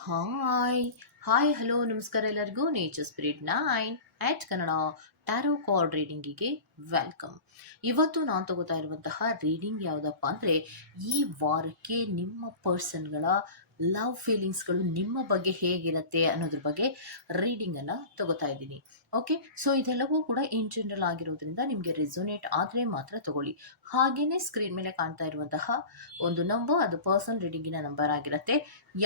Hi hi hello, ನಮಸ್ಕಾರ ಎಲ್ಲರಿಗೂ. Nature spirit nine at Kannada tarot card ರೀಡಿಂಗಿಗೆ welcome ಇವತ್ತು ನಾನು ತಗೋತಾ ಇರುವಂತಹ ರೀಡಿಂಗ್ ಯಾವುದಪ್ಪ ಅಂದರೆ ಈ ವಾರಕ್ಕೆ ನಿಮ್ಮ ಪರ್ಸನ್ಗಳ ಲವ್ ಫೀಲಿಂಗ್ಸ್ಗಳು ನಿಮ್ಮ ಬಗ್ಗೆ ಹೇಗಿರುತ್ತೆ ಅನ್ನೋದ್ರ ಬಗ್ಗೆ ರೀಡಿಂಗನ್ನು ತಗೋತಾ ಇದ್ದೀನಿ. ಓಕೆ ಸೊ ಇದೆಲ್ಲವೂ ಕೂಡ ಇನ್ ಜನರಲ್ ಆಗಿರೋದ್ರಿಂದ ನಿಮಗೆ ರೆಸೊನೇಟ್ ಆದರೆ ಮಾತ್ರ ತಗೊಳ್ಳಿ. ಹಾಗೆಯೇ ಸ್ಕ್ರೀನ್ ಮೇಲೆ ಕಾಣ್ತಾ ಇರುವಂತಹ ಒಂದು ನಂಬರ್ ಅದು ಪರ್ಸನ್ ರೀಡಿಂಗಿನ ನಂಬರ್ ಆಗಿರುತ್ತೆ.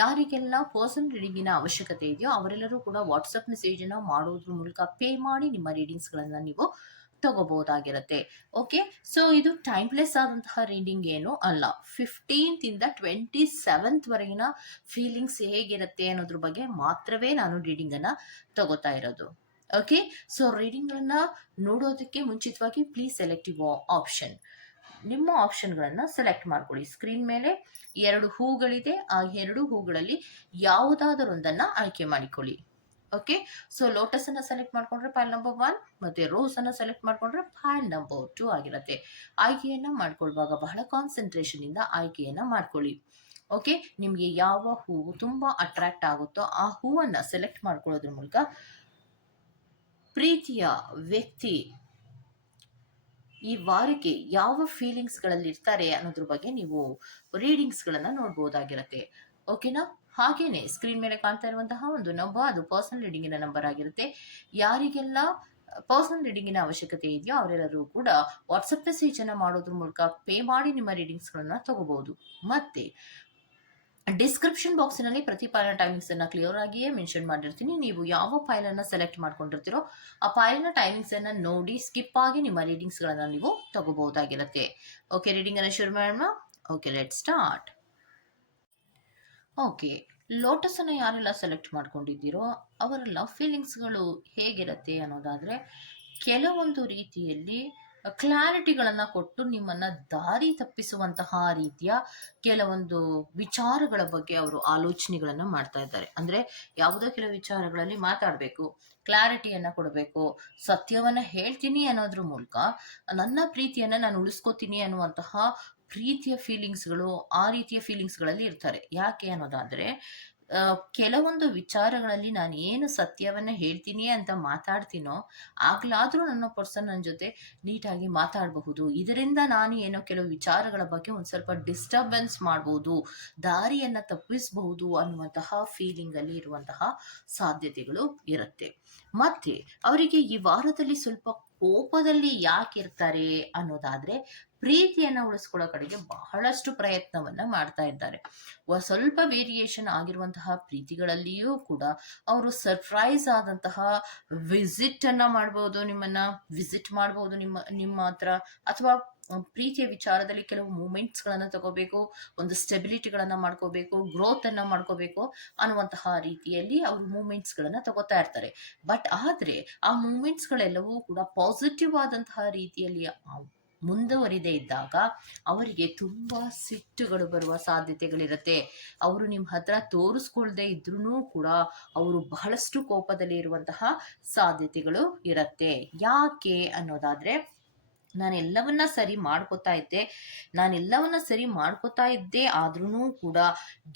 ಯಾರಿಗೆಲ್ಲ ಪರ್ಸನ್ ರೀಡಿಂಗಿನ ಅವಶ್ಯಕತೆ ಇದೆಯೋ ಅವರೆಲ್ಲರೂ ಕೂಡ ವಾಟ್ಸಪ್ ಮೆಸೇಜನ್ನು ಮಾಡೋದ್ರ ಮೂಲಕ ಪೇ ಮಾಡಿ ನಿಮ್ಮ ರೀಡಿಂಗ್ಸ್ಗಳನ್ನು ನೀವು ತಗೋಬಹುದಾಗಿರುತ್ತೆ. ಓಕೆ ಸೊ ಇದು ಟೈಮ್ಲೆಸ್ ಆದಂತಹ ರೀಡಿಂಗ್ ಏನು ಅಲ್ಲ. ಫಿಫ್ಟೀನ್ತ್ ಇಂದ ಟ್ವೆಂಟಿ ಸೆವೆಂತ್ ವರೆಗಿನ ಫೀಲಿಂಗ್ಸ್ ಹೇಗಿರುತ್ತೆ ಅನ್ನೋದ್ರ ಬಗ್ಗೆ ಮಾತ್ರವೇ ನಾನು ರೀಡಿಂಗ್ ಅನ್ನ ತಗೋತಾ ಇರೋದು. ಓಕೆ ಸೊ ರೀಡಿಂಗ್ಗಳನ್ನ ನೋಡೋದಕ್ಕೆ ಮುಂಚಿತವಾಗಿ ಪ್ಲೀಸ್ ಸೆಲೆಕ್ಟ್ ಯುವ ಆಪ್ಷನ್ ನಿಮ್ಮ ಆಪ್ಷನ್ಗಳನ್ನು ಸೆಲೆಕ್ಟ್ ಮಾಡ್ಕೊಳ್ಳಿ. ಸ್ಕ್ರೀನ್ ಮೇಲೆ ಎರಡು ಹೂಗಳಿದೆ. ಆ ಎರಡು ಹೂಗಳಲ್ಲಿ ಯಾವುದಾದರೊಂದನ್ನು ಆಯ್ಕೆ ಮಾಡಿಕೊಳ್ಳಿ. ಓಕೆ ಸೊ ಲೋಟಸ್ ಅನ್ನ ಸೆಲೆಕ್ಟ್ ಮಾಡ್ಕೊಂಡ್ರೆ ಫೈಲ್ ನಂಬರ್ ಒನ್ ಮತ್ತೆ ರೋಸ್ ಅನ್ನ ಸೆಲೆಕ್ಟ್ ಮಾಡ್ಕೊಂಡ್ರೆ ಫೈಲ್ ನಂಬರ್ ಟೂ ಆಗಿರುತ್ತೆ. ಆಯ್ಕೆಯನ್ನ ಮಾಡ್ಕೊಳ್ಳುವಾಗ ಬಹಳ ಕಾನ್ಸಂಟ್ರೇಷನ್ ಇಂದ ಆಯ್ಕೆಯನ್ನ ಮಾಡ್ಕೊಳ್ಳಿ. ಓಕೆ ನಿಮಗೆ ಯಾವ ಹೂವು ತುಂಬಾ ಅಟ್ರಾಕ್ಟ್ ಆಗುತ್ತೋ ಆ ಹೂವನ್ನ ಸೆಲೆಕ್ಟ್ ಮಾಡ್ಕೊಳ್ಳೋದ್ರ ಮೂಲಕ ಪ್ರೀತಿಯ ವ್ಯಕ್ತಿ ಈ ವಾರಕ್ಕೆ ಯಾವ ಫೀಲಿಂಗ್ಸ್ಗಳಲ್ಲಿ ಇರ್ತಾರೆ ಅನ್ನೋದ್ರ ಬಗ್ಗೆ ನೀವು ರೀಡಿಂಗ್ಸ್ಗಳನ್ನು ನೋಡ್ಬೋದಾಗಿರತ್ತೆ. ಓಕೆನಾ ಹಾಗೇನೆ ಸ್ಕ್ರೀನ್ ಮೇಲೆ ಕಾಣ್ತಾ ಇರುವಂತಹ ಒಂದು ನಂಬರ್ ಅದು ಪರ್ಸನಲ್ ರೀಡಿಂಗಿನ ನಂಬರ್ ಆಗಿರುತ್ತೆ. ಯಾರಿಗೆಲ್ಲ ಪರ್ಸನಲ್ ರೀಡಿಂಗಿನ ಅವಶ್ಯಕತೆ ಇದೆಯೋ ಅವರೆಲ್ಲರೂ ಕೂಡ ವಾಟ್ಸಪ್ ಮೆಸೇಜ್ ಅನ್ನ ಮಾಡೋದ್ರ ಮೂಲಕ ಪೇ ಮಾಡಿ ನಿಮ್ಮ ರೀಡಿಂಗ್ಸ್ಗಳನ್ನ ತಗೋಬಹುದು. ಮತ್ತೆ ಡಿಸ್ಕ್ರಿಪ್ಷನ್ ಬಾಕ್ಸಿನಲ್ಲಿ ಪ್ರತಿ ಫೈಲ್ ಟೈಮಿಂಗ್ಸ್ ಅನ್ನ ಕ್ಲಿಯರ್ ಆಗಿಯೇ ಮೆನ್ಷನ್ ಮಾಡಿರ್ತೀನಿ. ನೀವು ಯಾವ ಫೈಲ್ ಅನ್ನ ಸೆಲೆಕ್ಟ್ ಮಾಡ್ಕೊಂಡಿರ್ತೀರೋ ಆ ಫೈಲ್ನ ಟೈಮಿಂಗ್ಸ್ ಅನ್ನ ನೋಡಿ ಸ್ಕಿಪ್ ಆಗಿ ನಿಮ್ಮ ರೀಡಿಂಗ್ಸ್ ಗಳನ್ನ ನೀವು ತಗೋಬಹುದಾಗಿರುತ್ತೆ. ಓಕೆ ರೀಡಿಂಗ್ ಅನ್ನ ಶುರು ಮಾಡೋಣ. Okay let start okay lotus ಅನ್ನ ಯಾರೆಲ್ಲ ಸೆಲೆಕ್ಟ್ ಮಾಡ್ಕೊಂಡಿದ್ದೀರೋ ಅವರ ಲವ್ ಫೀಲಿಂಗ್ಸ್ಗಳು ಹೇಗಿರುತ್ತೆ ಅನ್ನೋದಾದ್ರೆ, ಕೆಲವೊಂದು ರೀತಿಯಲ್ಲಿ ಕ್ಲಾರಿಟಿಗಳನ್ನು ಕೊಟ್ಟು ನಿಮ್ಮನ್ನ ದಾರಿ ತಪ್ಪಿಸುವಂತಹ ರೀತಿಯ ಕೆಲವೊಂದು ವಿಚಾರಗಳ ಬಗ್ಗೆ ಅವರು ಆಲೋಚನೆಗಳನ್ನು ಮಾಡ್ತಾ ಇದ್ದಾರೆ. ಅಂದ್ರೆ ಯಾವುದೋ ಕೆಲವು ವಿಚಾರಗಳಲ್ಲಿ ಮಾತಾಡಬೇಕು, ಕ್ಲಾರಿಟಿಯನ್ನ ಕೊಡಬೇಕು, ಸತ್ಯವನ್ನ ಹೇಳ್ತೀನಿ ಅನ್ನೋದ್ರ ಮೂಲಕ ನನ್ನ ಪ್ರೀತಿಯನ್ನ ನಾನು ಉಳಿಸ್ಕೋತೀನಿ ಅನ್ನುವಂತಹ ಪ್ರೀತಿಯ ಫೀಲಿಂಗ್ಸ್ಗಳು ಆ ರೀತಿಯ ಫೀಲಿಂಗ್ಸ್ಗಳಲ್ಲಿ ಇರ್ತಾರೆ. ಯಾಕೆ ಅನ್ನೋದಾದ್ರೆ ಕೆಲವೊಂದು ವಿಚಾರಗಳಲ್ಲಿ ನಾನು ಏನು ಸತ್ಯವನ್ನ ಹೇಳ್ತೀನಿ ಅಂತ ಮಾತಾಡ್ತೀನೋ, ಆಗ್ಲಾದ್ರೂ ನನ್ನ ಪರ್ಸನ್ ನನ್ನ ಜೊತೆ ನೀಟಾಗಿ ಮಾತಾಡಬಹುದು. ಇದರಿಂದ ನಾನು ಏನೋ ಕೆಲವು ವಿಚಾರಗಳ ಬಗ್ಗೆ ಒಂದು ಸ್ವಲ್ಪ ಡಿಸ್ಟರ್ಬೆನ್ಸ್ ಮಾಡ್ಬೋದು, ದಾರಿಯನ್ನ ತಪ್ಪಿಸಬಹುದು ಅನ್ನುವಂತಹ ಫೀಲಿಂಗ್ ಅಲ್ಲಿ ಇರುವಂತಹ ಸಾಧ್ಯತೆಗಳು ಇರುತ್ತೆ. ಮತ್ತೆ, ಅವರಿಗೆ ಈ ವಾರದಲ್ಲಿ ಸ್ವಲ್ಪ ಕೋಪದಲ್ಲಿ ಯಾಕೆ ಇರ್ತಾರೆ ಅನ್ನೋದಾದ್ರೆ ಪ್ರೀತಿಯನ್ನ ಉಳಿಸ್ಕೊಳ್ಳೋ ಕಡೆಗೆ ಬಹಳಷ್ಟು ಪ್ರಯತ್ನವನ್ನ ಮಾಡ್ತಾ ಇದ್ದಾರೆ. ಸ್ವಲ್ಪ ವೇರಿಯೇಷನ್ ಆಗಿರುವಂತಹ ಪ್ರೀತಿಗಳಲ್ಲಿಯೂ ಕೂಡ ಅವರು ಸರ್ಪ್ರೈಸ್ ಆದಂತಹ ವಿಸಿಟ್ ಅನ್ನ ಮಾಡ್ಬೋದು ನಿಮ್ಮನ್ನ ವಿಸಿಟ್ ಮಾಡ್ಬೋದು ನಿಮ್ಮ ನಿಮ್ಮ ಹತ್ರ ಅಥವಾ ಪ್ರೀತಿಯ ವಿಚಾರದಲ್ಲಿ ಕೆಲವು ಮೂಮೆಂಟ್ಸ್ ಗಳನ್ನ ತಗೋಬೇಕು, ಒಂದು ಸ್ಟೆಬಿಲಿಟಿಗಳನ್ನು ಮಾಡ್ಕೋಬೇಕು ಗ್ರೋತನ್ನು ಮಾಡ್ಕೋಬೇಕು ಅನ್ನುವಂತಹ ರೀತಿಯಲ್ಲಿ ಅವರು ಮೂಮೆಂಟ್ಸ್ ಗಳನ್ನ ತಗೋತಾ ಇರ್ತಾರೆ. ಬಟ್ ಆದ್ರೆ ಆ ಮೂಮೆಂಟ್ಸ್ ಗಳೆಲ್ಲವೂ ಕೂಡ ಪಾಸಿಟಿವ್ ಆದಂತಹ ರೀತಿಯಲ್ಲಿ ಮುಂದುವರಿದೇ ಇದ್ದಾಗ ಅವರಿಗೆ ತುಂಬಾ ಸಿಟ್ಟುಗಳು ಬರುವ ಸಾಧ್ಯತೆಗಳಿರುತ್ತೆ. ಅವರು ನಿಮ್ಮ ಹತ್ರ ತೋರಿಸ್ಕೊಳ್ದೇ ಇದ್ರೂ ಕೂಡ ಅವರು ಬಹಳಷ್ಟು ಕೋಪದಲ್ಲಿ ಇರುವಂತಹ ಸಾಧ್ಯತೆಗಳು ಇರುತ್ತೆ. ಯಾಕೆ ಅನ್ನೋದಾದ್ರೆ ನಾನೆಲ್ಲವನ್ನ ಸರಿ ಮಾಡ್ಕೋತಾ ಇದ್ದೆ, ನಾನೆಲ್ಲವನ್ನ ಸರಿ ಮಾಡ್ಕೋತಾ ಇದ್ದೆ ಆದ್ರೂ ಕೂಡ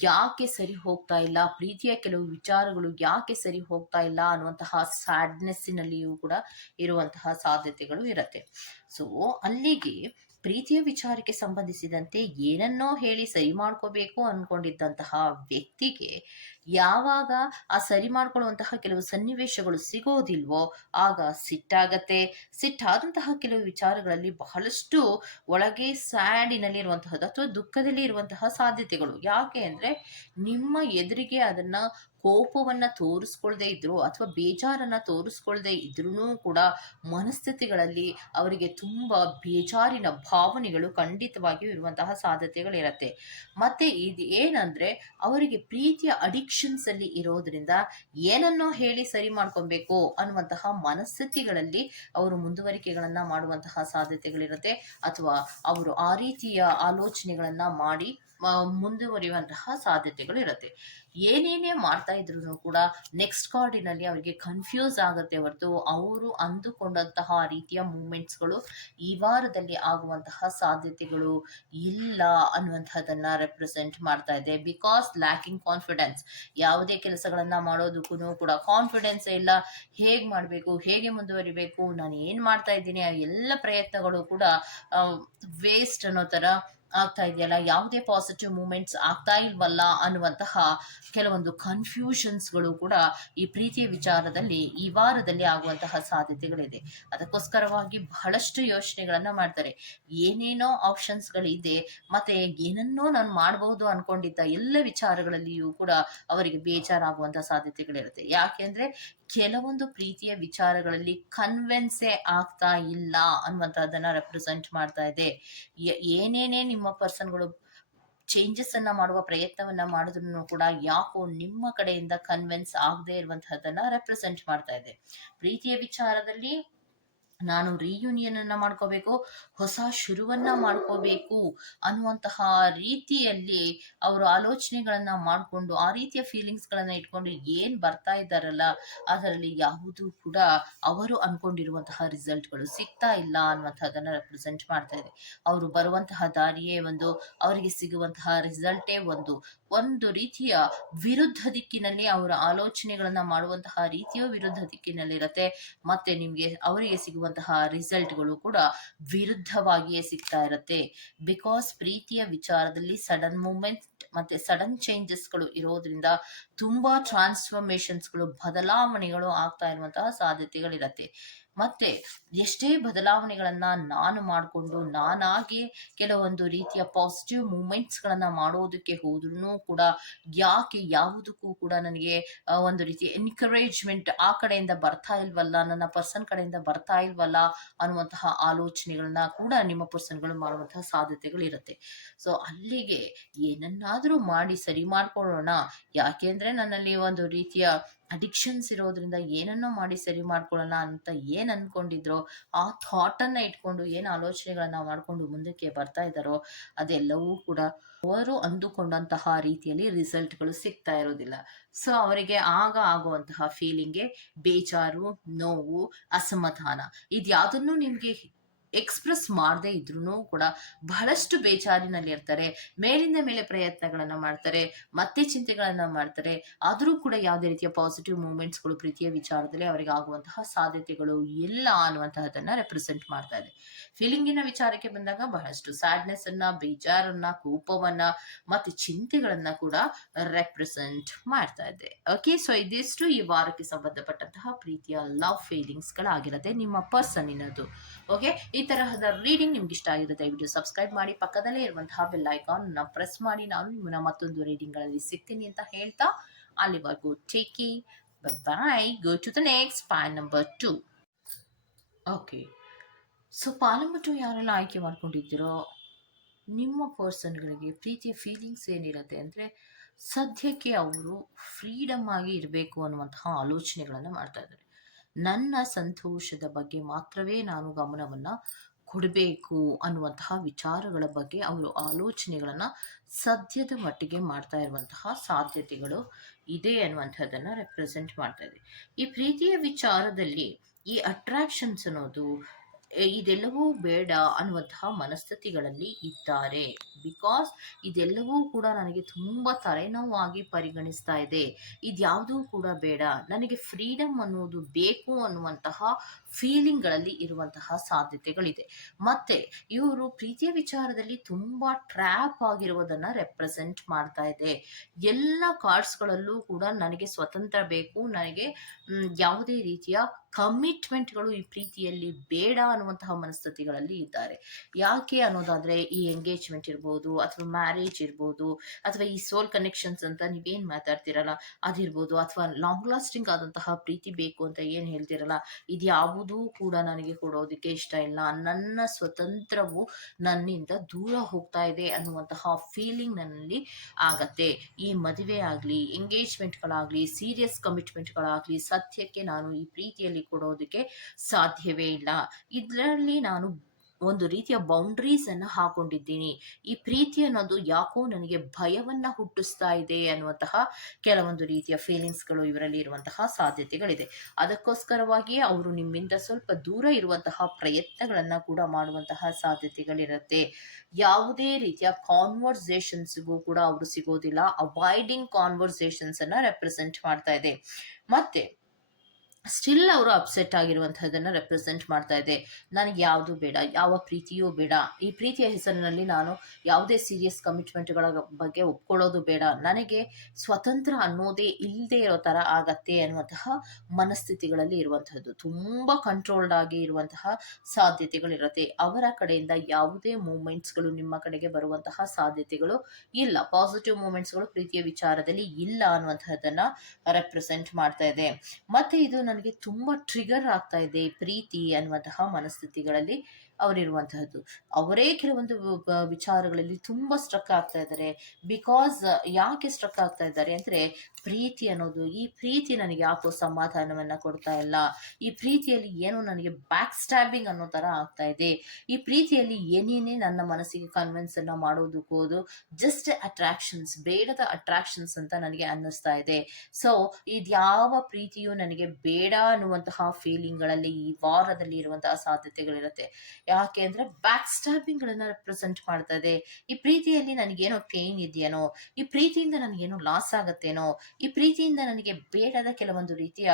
ಯಾಕೆ ಸರಿ ಹೋಗ್ತಾ ಇಲ್ಲ, ಪ್ರೀತಿಯ ಕೆಲವು ವಿಚಾರಗಳು ಯಾಕೆ ಸರಿ ಹೋಗ್ತಾ ಇಲ್ಲ ಅನ್ನುವಂತಹ ಸ್ಯಾಡ್ನೆಸ್ಸಿನಲ್ಲಿಯೂ ಕೂಡ ಇರುವಂತಹ ಸಾಧ್ಯತೆಗಳು ಇರುತ್ತೆ. ಸೊ ಅಲ್ಲಿಗೆ ಪ್ರೀತಿಯ ವಿಚಾರಕ್ಕೆ ಸಂಬಂಧಿಸಿದಂತೆ ಏನನ್ನೋ ಹೇಳಿ ಸರಿ ಮಾಡ್ಕೋಬೇಕು ಅನ್ಕೊಂಡಿದ್ದಂತಹ ವ್ಯಕ್ತಿಗೆ ಯಾವಾಗ ಆ ಸರಿ ಮಾಡ್ಕೊಳ್ಳುವಂತಹ ಕೆಲವು ಸನ್ನಿವೇಶಗಳು ಸಿಗೋದಿಲ್ವೋ ಆಗ ಸಿಟ್ಟಾಗತ್ತೆ. ಸಿಟ್ಟಾದಂತಹ ಕೆಲವು ವಿಚಾರಗಳಲ್ಲಿ ಬಹಳಷ್ಟು ಒಳಗೆ ಸ್ಯಾಡಿನಲ್ಲಿ ಇರುವಂತಹದ್ದು ಅಥವಾ ದುಃಖದಲ್ಲಿ ಇರುವಂತಹ ಸಾಧ್ಯತೆಗಳು. ಯಾಕೆ ಅಂದ್ರೆ ನಿಮ್ಮ ಎದುರಿಗೆ ಅದನ್ನ ಕೋಪವನ್ನ ತೋರಿಸ್ಕೊಳ್ದೇ ಇದ್ರು ಅಥವಾ ಬೇಜಾರನ್ನ ತೋರಿಸ್ಕೊಳ್ದೇ ಇದ್ರೂ ಕೂಡ ಮನಸ್ಥಿತಿಗಳಲ್ಲಿ ಅವರಿಗೆ ತುಂಬಾ ಬೇಜಾರಿನ ಭಾವನೆಗಳು ಖಂಡಿತವಾಗಿಯೂ ಇರುವಂತಹ ಸಾಧ್ಯತೆಗಳಿರತ್ತೆ. ಮತ್ತೆ ಇದು ಏನಂದ್ರೆ ಅವರಿಗೆ ಪ್ರೀತಿಯ ಅಡಿಕ್ಷನ್ಸ್ ಅಲ್ಲಿ ಇರೋದ್ರಿಂದ ಏನನ್ನೋ ಹೇಳಿ ಸರಿ ಮಾಡ್ಕೊಬೇಕು ಅನ್ನುವಂತಹ ಮನಸ್ಥಿತಿಗಳಲ್ಲಿ ಅವರು ಮುಂದುವರಿಕೆಗಳನ್ನ ಮಾಡುವಂತಹ ಸಾಧ್ಯತೆಗಳಿರುತ್ತೆ. ಅಥವಾ ಅವರು ಆ ರೀತಿಯ ಆಲೋಚನೆಗಳನ್ನ ಮಾಡಿ ಮುಂದುವರಿಯುವಂತಹ ಸಾಧ್ಯತೆಗಳು ಇರುತ್ತೆ ಏನೇನೇ ಮಾಡ್ತಾ ಇದ್ರು ಕೂಡ ನೆಕ್ಸ್ಟ್ ಕಾರ್ಡಿನಲ್ಲಿ ಅವರಿಗೆ ಕನ್ಫ್ಯೂಸ್ ಆಗುತ್ತೆ ಹೊರತು ಅವರು ಅಂದುಕೊಂಡಂತಹ ರೀತಿಯ ಮೂಮೆಂಟ್ಸ್ಗಳು ಈ ವಾರದಲ್ಲಿ ಆಗುವಂತಹ ಸಾಧ್ಯತೆಗಳು ಇಲ್ಲ ಅನ್ನುವಂಥದ್ದನ್ನ ರೆಪ್ರೆಸೆಂಟ್ ಮಾಡ್ತಾ ಇದೆ. ಬಿಕಾಸ್ ಲ್ಯಾಕಿಂಗ್ ಕಾನ್ಫಿಡೆನ್ಸ್ ಯಾವುದೇ ಕೆಲಸಗಳನ್ನ ಮಾಡೋದಕ್ಕೂ ಕೂಡ ಕಾನ್ಫಿಡೆನ್ಸ್ ಇಲ್ಲ. ಹೇಗೆ ಮಾಡಬೇಕು, ಹೇಗೆ ಮುಂದುವರಿಬೇಕು ನಾನು ಏನು ಮಾಡ್ತಾ ಇದ್ದೀನಿ ಎಲ್ಲ ಪ್ರಯತ್ನಗಳು ಕೂಡ ವೇಸ್ಟ್ ಅನ್ನೋ ಥರ ಆಗ್ತಾ ಇದೆಯಲ್ಲ? ಯಾವುದೇ ಪಾಸಿಟಿವ್ ಮೂಮೆಂಟ್ಸ್ ಆಗ್ತಾ ಇಲ್ವಲ್ಲ ಅನ್ನುವಂತಹ ಕೆಲವೊಂದು ಕನ್ಫ್ಯೂಷನ್ಸ್ಗಳು ಕೂಡ ಈ ಪ್ರೀತಿಯ ವಿಚಾರದಲ್ಲಿ ಈ ವಾರದಲ್ಲಿ ಆಗುವಂತಹ ಸಾಧ್ಯತೆಗಳಿದೆ. ಅದಕ್ಕೋಸ್ಕರವಾಗಿ ಬಹಳಷ್ಟು ಯೋಚನೆಗಳನ್ನ ಮಾಡ್ತಾರೆ. ಏನೇನೋ ಆಪ್ಷನ್ಸ್ಗಳಿದೆ ಮತ್ತೆ ಏನನ್ನೋ ನಾನು ಮಾಡಬಹುದು ಅನ್ಕೊಂಡಿದ್ದ ಎಲ್ಲ ವಿಚಾರಗಳಲ್ಲಿಯೂ ಕೂಡ ಅವರಿಗೆ ಬೇಜಾರಾಗುವಂತಹ ಸಾಧ್ಯತೆಗಳಿರುತ್ತೆ. ಯಾಕೆಂದ್ರೆ ಕೆಲವೊಂದು ಪ್ರೀತಿಯ ವಿಚಾರಗಳಲ್ಲಿ ಕನ್ವೆನ್ಸೇ ಆಗ್ತಾ ಇಲ್ಲ ಅನ್ನುವಂಥದ್ದನ್ನ ರೆಪ್ರೆಸೆಂಟ್ ಮಾಡ್ತಾ ಇದೆ. ಏನೇನೇ ನಿಮ್ಮ ಪರ್ಸನ್ಗಳು ಚೇಂಜಸ್ ಅನ್ನ ಮಾಡುವ ಪ್ರಯತ್ನವನ್ನ ಮಾಡಿದ್ರು ಕೂಡ ಯಾಕೋ ನಿಮ್ಮ ಕಡೆಯಿಂದ ಕನ್ವೆನ್ಸ್ ಆಗದೆ ಇರುವಂತಹದ್ದನ್ನ ರೆಪ್ರೆಸೆಂಟ್ ಮಾಡ್ತಾ ಇದೆ. ಪ್ರೀತಿಯ ವಿಚಾರದಲ್ಲಿ ನಾನು ರೀಯೂನಿಯನ್ ಅನ್ನ ಮಾಡ್ಕೋಬೇಕು, ಹೊಸ ಶುರುವನ್ನ ಮಾಡ್ಕೋಬೇಕು ಅನ್ನುವಂತಹ ರೀತಿಯಲ್ಲಿ ಅವರು ಆಲೋಚನೆಗಳನ್ನ ಮಾಡಿಕೊಂಡು, ಆ ರೀತಿಯ ಫೀಲಿಂಗ್ಸ್ ಗಳನ್ನ ಇಟ್ಕೊಂಡು ಏನ್ ಬರ್ತಾ ಇದ್ದಾರಲ್ಲ, ಅದರಲ್ಲಿ ಯಾವುದು ಕೂಡ ಅವರು ಅನ್ಕೊಂಡಿರುವಂತಹ ರಿಸಲ್ಟ್ಗಳು ಸಿಗ್ತಾ ಇಲ್ಲ ಅನ್ನುವಂತಹದನ್ನ ರೆಪ್ರೆಸೆಂಟ್ ಮಾಡ್ತಾ ಇದೆ. ಅವರು ಬರುವಂತಹ ದಾರಿಯೇ ಒಂದು, ಅವರಿಗೆ ಸಿಗುವಂತಹ ರಿಸಲ್ಟೇ ಒಂದು. ಒಂದು ರೀತಿಯ ವಿರುದ್ಧ ದಿಕ್ಕಿನಲ್ಲಿ ಅವರ ಆಲೋಚನೆಗಳನ್ನ ಮಾಡುವಂತಹ ರೀತಿಯೂ ವಿರುದ್ಧ ದಿಕ್ಕಿನಲ್ಲಿರುತ್ತೆ. ಮತ್ತೆ ನಿಮ್ಗೆ ಅವರಿಗೆ ಸಿಗುವಂತಹ ರಿಸಲ್ಟ್ಗಳು ಕೂಡ ವಿರುದ್ಧವಾಗಿಯೇ ಸಿಗ್ತಾ ಇರುತ್ತೆ. ಬಿಕಾಸ್ ಪ್ರೀತಿಯ ವಿಚಾರದಲ್ಲಿ ಸಡನ್ ಮೂಮೆಂಟ್ ಮತ್ತೆ ಸಡನ್ ಚೇಂಜಸ್ಗಳು ಇರೋದ್ರಿಂದ ತುಂಬಾ ಟ್ರಾನ್ಸ್ಫಾರ್ಮೇಶನ್ಸ್ಗಳು ಬದಲಾವಣೆಗಳು ಆಗ್ತಾ ಇರುವಂತಹ ಸಾಧ್ಯತೆಗಳಿರತ್ತೆ. ಮತ್ತೆ ಎಷ್ಟೇ ಬದಲಾವಣೆಗಳನ್ನ ನಾನು ಮಾಡಿಕೊಂಡು ನಾನಾಗೆ ಕೆಲವೊಂದು ರೀತಿಯ ಪಾಸಿಟಿವ್ ಮೂಮೆಂಟ್ಸ್ಗಳನ್ನು ಮಾಡೋದಕ್ಕೆ ಹೋದ್ರೂ ಕೂಡ ಯಾಕೆ ಯಾವುದಕ್ಕೂ ಕೂಡ ನನಗೆ ಒಂದು ರೀತಿ ಎನ್ಕರೇಜ್ಮೆಂಟ್ ಆ ಕಡೆಯಿಂದ ಬರ್ತಾ ಇಲ್ವಲ್ಲ, ನನ್ನ ಪರ್ಸನ್ ಕಡೆಯಿಂದ ಬರ್ತಾ ಇಲ್ವಲ್ಲ ಅನ್ನುವಂತಹ ಆಲೋಚನೆಗಳನ್ನ ಕೂಡ ನಿಮ್ಮ ಪರ್ಸನ್ಗಳು ಮಾಡುವಂತಹ ಸಾಧ್ಯತೆಗಳಿರುತ್ತೆ ಸೊ ಅಲ್ಲಿಗೆ ಏನನ್ನಾದರೂ ಮಾಡಿ ಸರಿ ಮಾಡ್ಕೊಳ್ಳೋಣ. ಯಾಕೆಂದ್ರೆ ನನ್ನಲ್ಲಿ ಒಂದು ರೀತಿಯ ಅಡಿಕ್ಷನ್ಸ್ ಇರೋದ್ರಿಂದ ಏನನ್ನೋ ಮಾಡಿ ಸರಿ ಮಾಡ್ಕೊಳ್ಳೋಣ ಅಂತ ಏನ್ ಅನ್ಕೊಂಡಿದ್ರೋ, ಆ ಥಾಟ್ ಅನ್ನ ಇಟ್ಕೊಂಡು ಏನ್ ಆಲೋಚನೆಗಳನ್ನ ಮಾಡ್ಕೊಂಡು ಮುಂದಕ್ಕೆ ಬರ್ತಾ ಇದ್ದಾರೋ, ಅದೆಲ್ಲವೂ ಕೂಡ ಅವರು ಅಂದುಕೊಂಡಂತಹ ರೀತಿಯಲ್ಲಿ ರಿಸಲ್ಟ್ಗಳು ಸಿಗ್ತಾ ಇರೋದಿಲ್ಲ. ಸೊ, ಅವರಿಗೆ ಆಗ ಆಗುವಂತಹ ಫೀಲಿಂಗ್ಗೆ ಬೇಜಾರು, ನೋವು, ಅಸಮಾಧಾನ ಇದ್ಯಾವುದನ್ನು ನಿಮ್ಗೆ ಎಕ್ಸ್ಪ್ರೆಸ್ ಮಾಡದೇ ಇದ್ರೂ ಕೂಡ ಬಹಳಷ್ಟು ಬೇಜಾರಿನಲ್ಲಿ ಇರ್ತಾರೆ ಮೇಲಿಂದ ಮೇಲೆ ಪ್ರಯತ್ನಗಳನ್ನ ಮಾಡ್ತಾರೆ, ಮತ್ತೆ ಚಿಂತೆಗಳನ್ನ ಮಾಡ್ತಾರೆ. ಆದರೂ ಕೂಡ ಯಾವುದೇ ರೀತಿಯ ಪಾಸಿಟಿವ್ ಮೂಮೆಂಟ್ಸ್ಗಳು, ಪ್ರೀತಿಯ ವಿಚಾರದಲ್ಲಿ ಅವರಿಗೆ ಆಗುವಂತಹ ಸಾಧ್ಯತೆಗಳು ಎಲ್ಲ ಅನ್ನುವಂತಹದನ್ನ ರೆಪ್ರೆಸೆಂಟ್ ಮಾಡ್ತಾ ಇದೆ. ಫೀಲಿಂಗಿನ ವಿಚಾರಕ್ಕೆ ಬಂದಾಗ ಬಹಳಷ್ಟು ಸ್ಯಾಡ್ನೆಸ್ ಅನ್ನ ಬೇಜಾರನ್ನ, ಕೋಪವನ್ನ, ಮತ್ತೆ ಚಿಂತೆಗಳನ್ನ ಕೂಡ ರೆಪ್ರೆಸೆಂಟ್ ಮಾಡ್ತಾ ಇದೆ. ಓಕೆ, ಸೊ ಇದಿಷ್ಟು ಈ ವಾರಕ್ಕೆ ಸಂಬಂಧಪಟ್ಟಂತಹ ಪ್ರೀತಿಯ ಲವ್ ಫೀಲಿಂಗ್ಸ್ ನಿಮ್ಮ ನಿಮ್ಮ ಪರ್ಸನ್ನಿನದು ಓಕೆ ಈ ತರಹದ ರೀಡಿಂಗ್ ನಿಮ್ಗೆ ಇಷ್ಟ ಆಗಿರುತ್ತೆ ವಿಡಿಯೋ ಸಬ್ಸ್ಕ್ರೈಬ್ ಮಾಡಿ, ಪಕ್ಕದಲ್ಲೇ ಇರುವಂತಹ ಬೆಲ್ ಐಕಾನ್ನ ಪ್ರೆಸ್ ಮಾಡಿ, ನಾನು ನಿಮ್ಮನ್ನ ಮತ್ತೊಂದು ರೀಡಿಂಗ್ಗಳಲ್ಲಿ ಸಿಗ್ತೀನಿ ಅಂತ ಹೇಳ್ತಾ ಅಲ್ಲಿವರೆಗೂ ಟೇಕಿ bye go to the next point number two okay so Pal number two ಯಾರೆಲ್ಲ ಆಯ್ಕೆ ಮಾಡ್ಕೊಂಡಿದ್ದೀರೋ, ನಿಮ್ಮ ಪರ್ಸನ್ಗಳಿಗೆ ಪ್ರೀತಿಯ ಫೀಲಿಂಗ್ಸ್ ಏನಿರುತ್ತೆ ಅಂದರೆ, ಸದ್ಯಕ್ಕೆ ಅವರು ಫ್ರೀಡಮ್ ಆಗಿ ಇರಬೇಕು ಅನ್ನುವಂತಹ ಆಲೋಚನೆಗಳನ್ನು ಮಾಡ್ತಾ ಇದ್ದಾರೆ. ನನ್ನ ಸಂತೋಷದ ಬಗ್ಗೆ ಮಾತ್ರವೇ ನಾನು ಗಮನವನ್ನು ಕೊಡಬೇಕು ಅನ್ನುವಂತಹ ವಿಚಾರಗಳ ಬಗ್ಗೆ ಅವರು ಆಲೋಚನೆಗಳನ್ನು ಸದ್ಯದ ಮಟ್ಟಿಗೆ ಮಾಡ್ತಾ ಇರುವಂತಹ ಸಾಧ್ಯತೆಗಳು ಇದೆ ಅನ್ನುವಂಥದ್ದನ್ನು ರೆಪ್ರೆಸೆಂಟ್ ಮಾಡ್ತಾ ಇದೆ ಈ ಪ್ರೀತಿಯ ವಿಚಾರದಲ್ಲಿ ಈ ಅಟ್ರಾಕ್ಷನ್ಸ್ ಅನ್ನೋದು ಇದೆಲ್ಲವೂ ಬೇಡ ಅನ್ನುವಂತಹ ಮನಸ್ಥಿತಿಗಳಲ್ಲಿ ಇದ್ದಾರೆ. ಬಿಕಾಸ್ ಇದೆಲ್ಲವೂ ಕೂಡ ನನಗೆ ತುಂಬ ತಲೆನೋವಾಗಿ ಪರಿಗಣಿಸ್ತಾ ಇದೆ. ಇದ್ಯಾವುದೂ ಕೂಡ ಬೇಡ. ನನಗೆ ಫ್ರೀಡಮ್ ಅನ್ನೋದು ಬೇಕು ಅನ್ನುವಂತಹ ಫೀಲಿಂಗ್ಗಳಲ್ಲಿ ಇರುವಂತಹ ಸಾಧ್ಯತೆಗಳಿದೆ. ಮತ್ತೆ ಇವರು ಪ್ರೀತಿಯ ವಿಚಾರದಲ್ಲಿ ತುಂಬ ಟ್ರ್ಯಾಪ್ ಆಗಿರುವುದನ್ನ ರೆಪ್ರೆಸೆಂಟ್ ಮಾಡ್ತಾ ಇದೆ. ಎಲ್ಲ ಕಾರ್ಡ್ಸ್ಗಳಲ್ಲೂ ಕೂಡ ನನಗೆ ಸ್ವತಂತ್ರ ಬೇಕು. ನನಗೆ ಯಾವುದೇ ರೀತಿಯ ಕಮಿಟ್ಮೆಂಟ್ಗಳು ಈ ಪ್ರೀತಿಯಲ್ಲಿ ಬೇಡ ಅನ್ನುವಂತಹ ಮನಸ್ಥಿತಿಗಳಲ್ಲಿ ಇದ್ದಾರೆ. ಯಾಕೆ ಅನ್ನೋದಾದ್ರೆ ಈ ಎಂಗೇಜ್ಮೆಂಟ್ ಇರ್ಬೋದು, ಅಥವಾ ಮ್ಯಾರೇಜ್ ಇರ್ಬೋದು, ಅಥವಾ ಈ ಸೋಲ್ ಕನೆಕ್ಷನ್ಸ್ ಅಂತ ನೀವೇನ್ ಮಾತಾಡ್ತಿರಲ್ಲ, ಅದಿರ್ಬೋದು, ಅಥವಾ ಲಾಂಗ್ ಲಾಸ್ಟಿಂಗ್ ಆದಂತಹ ಪ್ರೀತಿ ಬೇಕು ಅಂತ ಏನ್ ಹೇಳ್ತಿರಲ್ಲ ಇದ್ಯಾವುದೂ ಕೂಡ ನನಗೆ ಕೊಡೋದಕ್ಕೆ ಇಷ್ಟ ಇಲ್ಲ. ನನ್ನ ಸ್ವತಂತ್ರವು ನನ್ನಿಂದ ದೂರ ಹೋಗ್ತಾ ಇದೆ ಅನ್ನುವಂತಹ ಫೀಲಿಂಗ್ ನನ್ನಲ್ಲಿ ಆಗತ್ತೆ. ಈ ಮದುವೆ ಆಗಲಿ ಎಂಗೇಜ್ಮೆಂಟ್ಗಳಾಗಲಿ ಸೀರಿಯಸ್ ಕಮಿಟ್ಮೆಂಟ್ಗಳಾಗಲಿ ಸತ್ಯಕ್ಕೆ ನಾನು ಈ ಪ್ರೀತಿಯಲ್ಲಿ ಕೊಡೋದಕ್ಕೆ ಸಾಧ್ಯವೇ ಇಲ್ಲ. ಇದರಲ್ಲಿ ನಾನು ಒಂದು ರೀತಿಯ ಬೌಂಡ್ರೀಸ್ ಅನ್ನು ಹಾಕೊಂಡಿದ್ದೀನಿ. ಈ ಪ್ರೀತಿ ಅನ್ನೋದು ಯಾಕೋ ನನಗೆ ಭಯವನ್ನ ಹುಟ್ಟಿಸ್ತಾ ಇದೆ ಅನ್ನುವಂತಹ ಕೆಲವೊಂದು ರೀತಿಯ ಫೀಲಿಂಗ್ಸ್ಗಳು ಇವರಲ್ಲಿ ಇರುವಂತಹ ಸಾಧ್ಯತೆಗಳಿದೆ. ಅದಕ್ಕೋಸ್ಕರವಾಗಿಯೇ ಅವರು ನಿಮ್ಮಿಂದ ಸ್ವಲ್ಪ ದೂರ ಇರುವಂತಹ ಪ್ರಯತ್ನಗಳನ್ನ ಕೂಡ ಮಾಡುವಂತಹ ಸಾಧ್ಯತೆಗಳಿರುತ್ತೆ. ಯಾವುದೇ ರೀತಿಯ ಕಾನ್ವರ್ಸೇಷನ್ಸ್ಗೂ ಕೂಡ ಅವರು ಸಿಗೋದಿಲ್ಲ. ಅವಾಯ್ಡಿಂಗ್ ಕಾನ್ವರ್ಸೇಷನ್ಸ್ ಅನ್ನ ರೆಪ್ರೆಸೆಂಟ್ ಮಾಡ್ತಾ ಇದೆ. ಮತ್ತೆ ಸ್ಟಿಲ್ ಅವರು ಅಪ್ಸೆಟ್ ಆಗಿರುವಂತಹದನ್ನ ರೆಪ್ರೆಸೆಂಟ್ ಮಾಡ್ತಾ ಇದೆ. ನನಗೆ ಯಾವುದು ಬೇಡ, ಯಾವ ಪ್ರೀತಿಯೂ ಬೇಡ. ಈ ಪ್ರೀತಿಯ ಹೆಸರಿನಲ್ಲಿ ನಾನು ಯಾವುದೇ ಸೀರಿಯಸ್ ಕಮಿಟ್ಮೆಂಟ್ಗಳ ಬಗ್ಗೆ ಒಪ್ಕೊಳ್ಳೋದು ಬೇಡ. ನನಗೆ ಸ್ವತಂತ್ರ ಅನ್ನೋದೇ ಇಲ್ಲದೆ ಇರೋ ತರ ಆಗತ್ತೆ ಅನ್ನುವಂತಹ ಮನಸ್ಥಿತಿಗಳಲ್ಲಿ ಇರುವಂತಹದ್ದು. ತುಂಬಾ ಕಂಟ್ರೋಲ್ಡ್ ಆಗಿ ಇರುವಂತಹ ಸಾಧ್ಯತೆಗಳಿರುತ್ತೆ. ಅವರ ಕಡೆಯಿಂದ ಯಾವುದೇ ಮೂಮೆಂಟ್ಸ್ಗಳು ನಿಮ್ಮ ಕಡೆಗೆ ಬರುವಂತಹ ಸಾಧ್ಯತೆಗಳು ಇಲ್ಲ. ಪಾಸಿಟಿವ್ ಮೂಮೆಂಟ್ಸ್ಗಳು ಪ್ರೀತಿಯ ವಿಚಾರದಲ್ಲಿ ಇಲ್ಲ ಅನ್ನುವಂತಹದನ್ನ ರೆಪ್ರೆಸೆಂಟ್ ಮಾಡ್ತಾ ಇದೆ. ಮತ್ತೆ ಇದು ನನಗೆ ತುಂಬಾ ಟ್ರಿಗರ್ ಆಗ್ತಾ ಇದೆ ಪ್ರೀತಿ ಅನ್ನುವಂತಹ ಮನಸ್ಥಿತಿಗಳಲ್ಲಿ ಅವರಿರುವಂತಹದ್ದು. ಅವರೇ ಕೆಲವೊಂದು ವಿಚಾರಗಳಲ್ಲಿ ತುಂಬಾ ಸ್ಟ್ರಕ್ ಆಗ್ತಾ ಇದ್ದಾರೆ. ಬಿಕಾಸ್ ಯಾಕೆ ಸ್ಟ್ರಕ್ ಆಗ್ತಾ ಇದ್ದಾರೆ ಅಂದ್ರೆ ಪ್ರೀತಿ ಅನ್ನೋದು, ಈ ಪ್ರೀತಿ ನನಗೆ ಯಾಕೋ ಸಮಾಧಾನವನ್ನ ಕೊಡ್ತಾ ಇಲ್ಲ. ಈ ಪ್ರೀತಿಯಲ್ಲಿ ಏನೋ ನನಗೆ ಬ್ಯಾಕ್ ಸ್ಟ್ಯಾಬಿಂಗ್ ಅನ್ನೋ ತರ ಆಗ್ತಾ ಇದೆ. ಈ ಪ್ರೀತಿಯಲ್ಲಿ ಏನೇನೇ ನನ್ನ ಮನಸ್ಸಿಗೆ ಕನ್ವಿನ್ಸ್ ಅನ್ನ ಮಾಡೋದಕ್ಕೂ ಜಸ್ಟ್ ಅಟ್ರಾಕ್ಷನ್ಸ್ ಬೇಡದ ಅಟ್ರಾಕ್ಷನ್ಸ್ ಅಂತ ನನಗೆ ಅನ್ನಿಸ್ತಾ ಇದೆ. ಸೊ ಇದ್ಯಾವ ಪ್ರೀತಿಯು ನನಗೆ ಬೇಡ ಅನ್ನುವಂತಹ ಫೀಲಿಂಗ್ಗಳಲ್ಲಿ ಈ ವಾರದಲ್ಲಿ ಇರುವಂತಹ ಸಾಧ್ಯತೆಗಳಿರುತ್ತೆ. ಯಾಕೆ ಅಂದ್ರೆ ಬ್ಯಾಕ್ ಸ್ಟ್ಯಾಬಿಂಗ್ ಗಳನ್ನ ರೆಪ್ರೆಸೆಂಟ್ ಮಾಡ್ತಾ ಇದೆ. ಈ ಪ್ರೀತಿಯಲ್ಲಿ ನನಗೇನೋ ಪೇನ್ ಇದೆಯೇನೋ, ಈ ಪ್ರೀತಿಯಿಂದ ನನಗೇನೋ ಲಾಸ್ ಆಗತ್ತೇನೋ ಈ ಪ್ರೀತಿಯಿಂದ ನನಗೆ ಬೇಡದ ಕೆಲವೊಂದು ರೀತಿಯ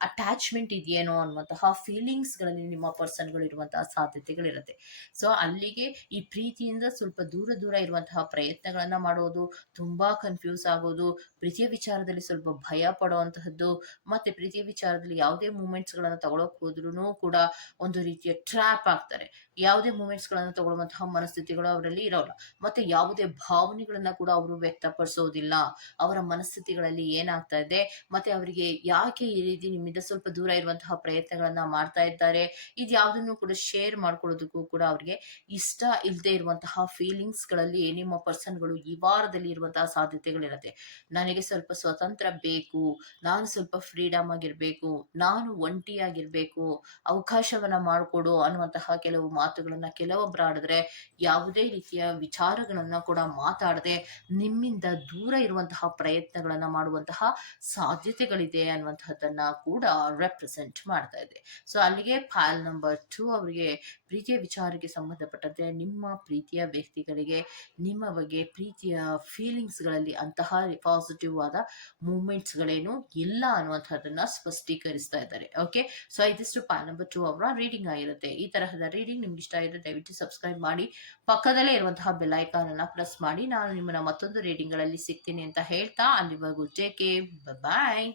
ಅಟ್ಯಾಚ್ಮೆಂಟ್ ಇದೆಯೇನೋ ಅನ್ನುವಂತಹ ಫೀಲಿಂಗ್ಸ್ಗಳಲ್ಲಿ ನಿಮ್ಮ ಪರ್ಸನ್ಗಳು ಇರುವಂತಹ ಸಾಧ್ಯತೆಗಳಿರುತ್ತೆ. ಸೊ ಅಲ್ಲಿಗೆ ಈ ಪ್ರೀತಿಯಿಂದ ಸ್ವಲ್ಪ ದೂರ ದೂರ ಇರುವಂತಹ ಪ್ರಯತ್ನಗಳನ್ನು ಮಾಡೋದು ತುಂಬಾ ಕನ್ಫ್ಯೂಸ್ ಆಗೋದು, ಪ್ರೀತಿಯ ವಿಚಾರದಲ್ಲಿ ಸ್ವಲ್ಪ ಭಯ ಪಡುವಂತಹದ್ದು, ಮತ್ತೆ ಪ್ರೀತಿಯ ವಿಚಾರದಲ್ಲಿ ಯಾವುದೇ ಮೂಮೆಂಟ್ಸ್ ಗಳನ್ನ ತಗೊಳಕ್ ಹೋದ್ರೂ ಕೂಡ ಒಂದು ರೀತಿಯ ಟ್ರ್ಯಾಪ್ ಆಗ್ತಾರೆ. ಯಾವುದೇ ಮೂಮೆಂಟ್ಸ್ಗಳನ್ನು ತಗೊಳ್ಳುವಂತಹ ಮನಸ್ಥಿತಿಗಳು ಅವರಲ್ಲಿ ಇರೋಲ್ಲ. ಮತ್ತೆ ಯಾವುದೇ ಭಾವನೆಗಳನ್ನ ಕೂಡ ಅವರು ವ್ಯಕ್ತಪಡಿಸೋದಿಲ್ಲ. ಅವರ ಮನಸ್ಥಿತಿಗಳಲ್ಲಿ ಏನಾಗ್ತಾ ಇದೆ? ಮತ್ತೆ ಅವರಿಗೆ ಯಾಕೆ ಈ ರೀತಿ ನಿಮ್ಮಿಂದ ಸ್ವಲ್ಪ ದೂರ ಇರುವಂತಹ ಪ್ರಯತ್ನಗಳನ್ನ ಮಾಡ್ತಾ ಇದ್ದಾರೆ? ಇದು ಯಾವುದನ್ನು ಕೂಡ ಶೇರ್ ಮಾಡ್ಕೊಳ್ಳೋದಕ್ಕೂ ಕೂಡ ಅವ್ರಿಗೆ ಇಷ್ಟ ಇಲ್ಲದೆ ಇರುವಂತಹ ಫೀಲಿಂಗ್ಸ್ಗಳಲ್ಲಿ ನಿಮ್ಮ ಪರ್ಸನ್ಗಳು ಈ ವಾರದಲ್ಲಿ ಇರುವಂತಹ ಸಾಧ್ಯತೆಗಳಿರುತ್ತೆ. ನನಗೆ ಸ್ವಲ್ಪ ಸ್ವತಂತ್ರ ಬೇಕು, ನಾನು ಸ್ವಲ್ಪ ಫ್ರೀಡಮ್ ಆಗಿರ್ಬೇಕು, ನಾನು ಒಂಟಿಯಾಗಿರ್ಬೇಕು, ಅವಕಾಶವನ್ನ ಮಾಡಿಕೊಡು ಅನ್ನುವಂತಹ ಕೆಲವು ಮಾತುಗಳನ್ನ ಕೆಲವೊಬ್ರು ಆಡಿದ್ರೆ, ಯಾವುದೇ ರೀತಿಯ ವಿಚಾರಗಳನ್ನ ಕೂಡ ಮಾತಾಡದೆ ನಿಮ್ಮಿಂದ ದೂರ ಇರುವಂತಹ ಪ್ರಯತ್ನಗಳನ್ನ ಮಾಡುವಂತಹ ಸಾಧ್ಯತೆಗಳಿದೆ ಅನ್ನುವಂತಹದ್ದನ್ನ ಕೂಡ ರೆಪ್ರೆಸೆಂಟ್ ಮಾಡ್ತಾ ಇದೆ. ಸೊ ಅಲ್ಲಿಗೆ ಫೈಲ್ ನಂಬರ್ ಟೂ ಅವರಿಗೆ ಪ್ರೀತಿಯ ವಿಚಾರಕ್ಕೆ ಸಂಬಂಧಪಟ್ಟಂತೆ ನಿಮ್ಮ ಪ್ರೀತಿಯ ವ್ಯಕ್ತಿಗಳಿಗೆ ನಿಮ್ಮ ಬಗ್ಗೆ ಪ್ರೀತಿಯ ಫೀಲಿಂಗ್ಸ್ಗಳಲ್ಲಿ ಅಂತಹ ಪಾಸಿಟಿವ್ ಆದ ಮೂಮೆಂಟ್ಸ್ಗಳೇನು ಇಲ್ಲ ಅನ್ನುವಂಥದ್ದನ್ನ ಸ್ಪಷ್ಟೀಕರಿಸ್ತಾ ಇದ್ದಾರೆ. ಓಕೆ ಸೊ ಇದಿಷ್ಟು ಫೈಲ್ ನಂಬರ್ ಟೂ ಅವರ ರೀಡಿಂಗ್ ಆಗಿರುತ್ತೆ. ಈ ತರಹದ ರೀಡಿಂಗ್ ನಿಮ್ಗೆ ಇಷ್ಟ ಆಗಿದೆ ದಯವಿಟ್ಟು ಸಬ್ಸ್ಕ್ರೈಬ್ ಮಾಡಿ. ಪಕ್ಕದಲ್ಲೇ ಇರುವಂತಹ ಬೆಲ್ ಐಕಾನ್ ಅನ್ನ ಪ್ರೆಸ್ ಮಾಡಿ. ನಾನು ನಿಮ್ಮನ್ನ ಮತ್ತೊಂದು ರೀಡಿಂಗ್ಗಳಲ್ಲಿ ಸಿಗ್ತೀನಿ ಅಂತ ಹೇಳ್ತಾ ಅಲ್ಲಿವರೆಗೂ ಟೇಕ್ ಬಾಯ್